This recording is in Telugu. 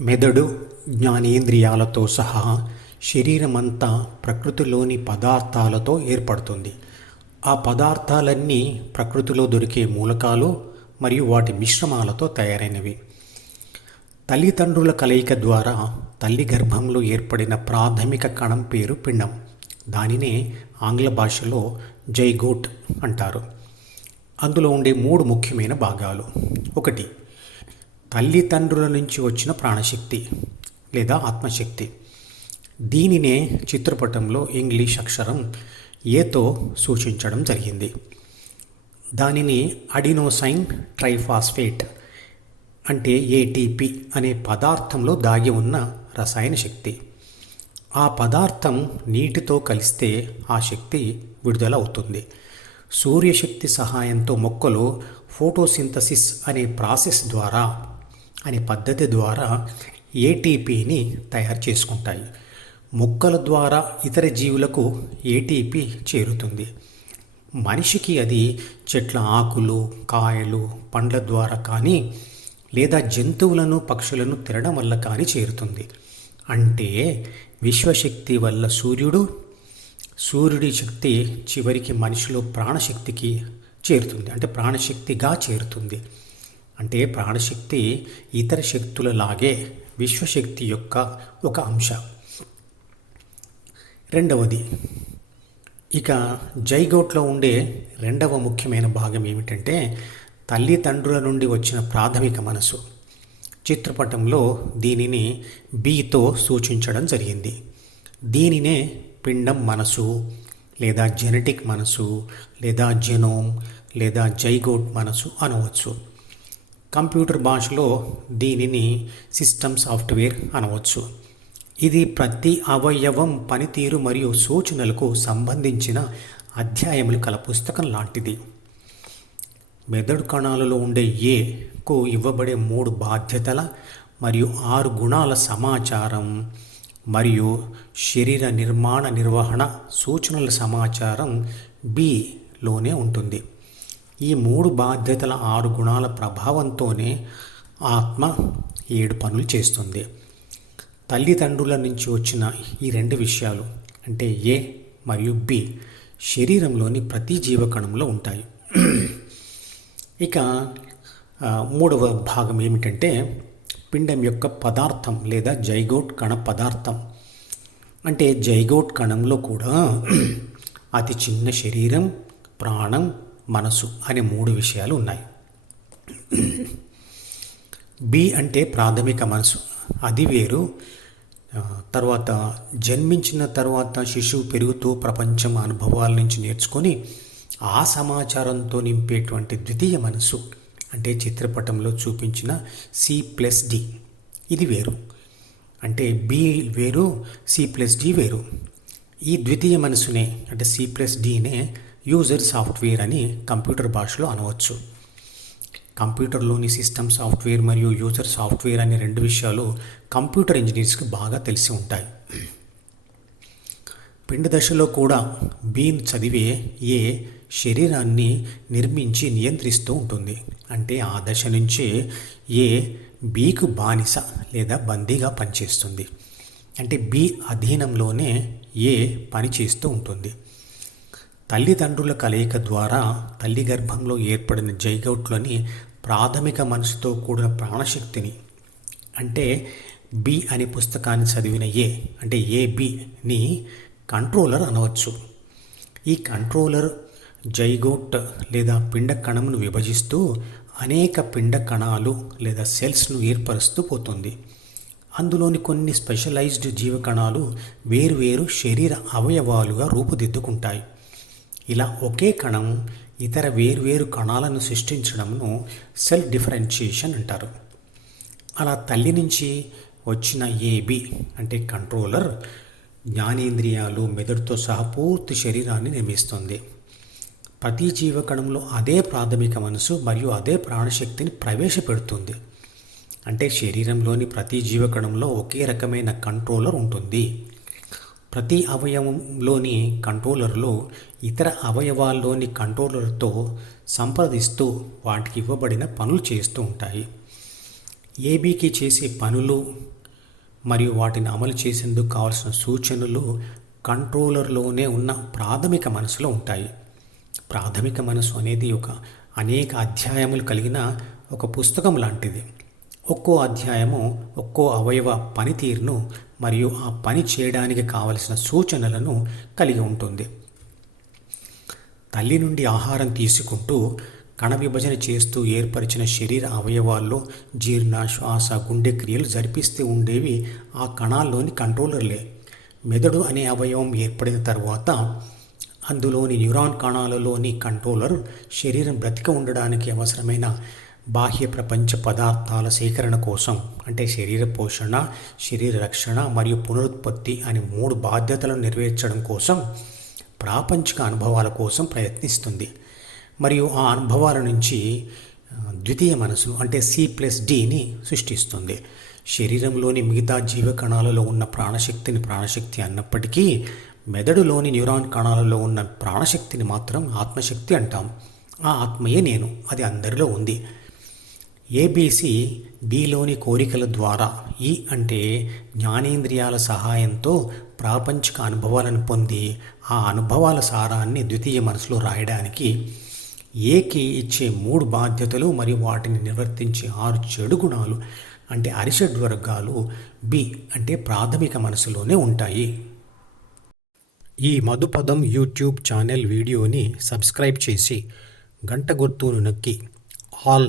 మెదడు జ్ఞానేంద్రియాలతో సహా శరీరమంతా ప్రకృతిలోని పదార్థాలతో ఏర్పడుతుంది. ఆ పదార్థాలన్నీ ప్రకృతిలో దొరికే మూలకాలు మరియు వాటి మిశ్రమాలతో తయారైనవి. తల్లిదండ్రుల కలయిక ద్వారా తల్లి గర్భంలో ఏర్పడిన ప్రాథమిక కణం పేరు పిండం. దానినే ఆంగ్ల భాషలో జైగోట్ అంటారు. అందులో ఉండే మూడు ముఖ్యమైన భాగాలు. ఒకటి తల్లిదండ్రుల నుంచి వచ్చిన ప్రాణశక్తి లేదా ఆత్మశక్తి. దీనినే చిత్రపటంలో ఇంగ్లీష్ అక్షరం ఏతో సూచించడం జరిగింది. దానిని అడినోసైన్ ట్రైఫాస్ఫేట్ అంటే ఏటీపీ అనే పదార్థంలో దాగి ఉన్న రసాయన శక్తి. ఆ పదార్థం నీటితో కలిస్తే ఆ శక్తి విడుదల అవుతుంది సూర్యశక్తి సహాయంతో మొక్కలు ఫోటోసింథసిస్ అనే ప్రాసెస్ ద్వారా అనే పద్ధతి ద్వారా ఏటీపీని తయారు చేసుకుంటాయి. మొక్కల ద్వారా ఇతర జీవులకు ఏటీపీ చేరుతుంది. మనిషికి అది చెట్ల ఆకులు కాయలు పండ్ల ద్వారా కానీ లేదా జంతువులను పక్షులను తినడం వల్ల కానీ చేరుతుంది. అంటే విశ్వశక్తి వల్ల సూర్యుడు సూర్యుడి శక్తి చివరికి మనిషిలో ప్రాణశక్తికి చేరుతుంది. అంటే ప్రాణశక్తిగా చేరుతుంది. అంటే ప్రాణశక్తి ఇతర శక్తులలాగే విశ్వశక్తి యొక్క ఒక అంశ. రెండవది ఇక జైగోట్లో ఉండే రెండవ ముఖ్యమైన భాగం ఏమిటంటే తల్లిదండ్రుల నుండి వచ్చిన ప్రాథమిక మనసు. చిత్రపటంలో దీనిని బీతో సూచించడం జరిగింది. దీనినే పిండం మనసు లేదా జెనెటిక్ మనసు లేదా జెనోమ్ లేదా జైగోట్ మనసు అనవచ్చు. కంప్యూటర్ భాషలో దీనిని సిస్టమ్ సాఫ్ట్వేర్ అనవచ్చు. ఇది ప్రతి అవయవం పనితీరు మరియు సూచనలకు సంబంధించిన అధ్యాయములు కల పుస్తకం లాంటిది. మెదడు కణాలలో ఉండే ఏకు ఇవ్వబడే మూడు బాధ్యతల మరియు ఆరు గుణాల సమాచారం మరియు శరీర నిర్మాణ నిర్వహణ సూచనల సమాచారం బిలోనే ఉంటుంది. ఈ మూడు బాధ్యతల ఆరు గుణాల ప్రభావంతోనే ఆత్మ ఏడు పనులు చేస్తుంది. తల్లిదండ్రుల నుంచి వచ్చిన ఈ రెండు విషయాలు అంటే ఏ మరియు బి శరీరంలోని ప్రతి జీవకణంలో ఉంటాయి. ఇక మూడవ భాగం ఏమిటంటే పిండం యొక్క పదార్థం లేదా జైగోట్ కణ పదార్థం. అంటే జైగోట్ కణంలో కూడా అతి చిన్న శరీరం ప్రాణం మనసు అనే మూడు విషయాలు ఉన్నాయి. బి అంటే ప్రాథమిక మనసు. అది వేరు. తర్వాత జన్మించిన తర్వాత శిశువు పెరుగుతూ ప్రపంచం అనుభవాల నుంచి నేర్చుకొని ఆ సమాచారంతో నింపేటువంటి ద్వితీయ మనసు అంటే చిత్రపటంలో చూపించిన సి ప్లస్ డి. ఇది వేరు. అంటే బి వేరు సి ప్లస్ డి వేరు. ఈ ద్వితీయ మనసునే అంటే సి ప్లస్ డినే యూజర్ సాఫ్ట్వేర్ అని కంప్యూటర్ భాషలో అనవచ్చు. కంప్యూటర్లోని సిస్టమ్ సాఫ్ట్వేర్ మరియు యూజర్ సాఫ్ట్వేర్ అనే రెండు విషయాలు కంప్యూటర్ ఇంజనీర్స్కి బాగా తెలిసి ఉంటాయి. పిండ దశలో కూడా బీన్ చదివే ఏ శరీరాన్ని నిర్మించి నియంత్రిస్తూ ఉంటుంది. అంటే ఆ దశ నుంచే ఏ బీకు బానిస లేదా బందీగా పనిచేస్తుంది. అంటే బి అధీనంలోనే ఏ పని చేస్తూ ఉంటుంది. తల్లిదండ్రుల కలయిక ద్వారా తల్లి గర్భంలో ఏర్పడిన జైగౌట్లోని ప్రాథమిక మనసుతో కూడిన ప్రాణశక్తిని అంటే బి అనే పుస్తకాన్ని చదివిన ఏ అంటే ఏబిని కంట్రోలర్ అనవచ్చు. ఈ కంట్రోలర్ జైగోట్ లేదా పిండ కణమును విభజిస్తూ అనేక పిండ కణాలు లేదా సెల్స్ను ఏర్పరుస్తూ పోతుంది. అందులోని కొన్ని స్పెషలైజ్డ్ జీవకణాలు వేరువేరు శరీర అవయవాలుగా రూపుదిద్దుకుంటాయి. ఇలా ఒకే కణం ఇతర వేర్వేరు కణాలను సృష్టించడంను సెల్ డిఫరెన్షియేషన్ అంటారు. అలా తల్లి నుంచి వచ్చిన ఏబి అంటే కంట్రోలర్ జ్ఞానేంద్రియాలు మెదడుతో సహా పూర్తి శరీరాన్ని నిర్మిస్తుంది. ప్రతి జీవకణంలో అదే ప్రాథమిక మనసు మరియు అదే ప్రాణశక్తిని ప్రవేశపెడుతుంది. అంటే శరీరంలోని ప్రతి జీవకణంలో ఒకే రకమైన కంట్రోలర్ ఉంటుంది. ప్రతి అవయవంలోని కంట్రోలర్లో ఇతర అవయవాల్లోని కంట్రోలర్తో సంప్రదిస్తూ వాటికి ఇవ్వబడిన పనులు చేస్తూ ఉంటాయి. ఏబీకి చేసే పనులు మరియు వాటిని అమలు చేసేందుకు కావాల్సిన సూచనలు కంట్రోలర్లోనే ఉన్న ప్రాథమిక మనసులో ఉంటాయి. ప్రాథమిక మనసు అనేది ఒక అనేక అధ్యాయములు కలిగిన ఒక పుస్తకం లాంటిది. ఒక్కో అధ్యాయము ఒక్కో అవయవ పనితీరును మరియు ఆ పని చేయడానికి కావలసిన సూచనలను కలిగి ఉంటుంది. తల్లి నుండి ఆహారం తీసుకుంటూ కణ విభజన చేస్తూ ఏర్పరిచిన శరీర అవయవాల్లో జీర్ణ శ్వాస గుండె క్రియలు జరిపిస్తూ ఉండేవి ఆ కణాల్లోని కంట్రోలర్లే. మెదడు అనే అవయవం ఏర్పడిన తర్వాత అందులోని న్యూరాన్ కణాలలోని కంట్రోలర్ శరీరం బ్రతిక ఉండడానికి అవసరమైన బాహ్య ప్రపంచ పదార్థాల సేకరణ కోసం అంటే శరీర పోషణ శరీర రక్షణ మరియు పునరుత్పత్తి అనే మూడు బాధ్యతలను నెరవేర్చడం కోసం ప్రాపంచిక అనుభవాల కోసం ప్రయత్నిస్తుంది. మరియు ఆ అనుభవాల నుంచి ద్వితీయ మనసు అంటే సి ప్లస్ డిని సృష్టిస్తుంది. శరీరంలోని మిగతా జీవ కణాలలో ఉన్న ప్రాణశక్తిని ప్రాణశక్తి అన్నప్పటికీ మెదడులోని న్యూరాన్ కణాలలో ఉన్న ప్రాణశక్తిని మాత్రం ఆత్మశక్తి అంటాం. ఆ ఆత్మయే నేను అది అందరిలో ఉంది. ఏబీసీ బిలోని కోరికల ద్వారా ఈ అంటే జ్ఞానేంద్రియాల సహాయంతో ప్రాపంచిక అనుభవాలను పొంది ఆ అనుభవాల సారాన్ని ద్వితీయ మనసులో రాయడానికి ఏకి ఇచ్చే మూడు బాధ్యతలు మరియు వాటిని నిర్వర్తించే ఆరు చెడు గుణాలు అంటే అరిషడ్ వర్గాలు బి అంటే ప్రాథమిక మనసులోనే ఉంటాయి. ఈ మధుపదం యూట్యూబ్ ఛానల్ వీడియోని సబ్స్క్రైబ్ చేసి గంట గుర్తును నొక్కి ఆల్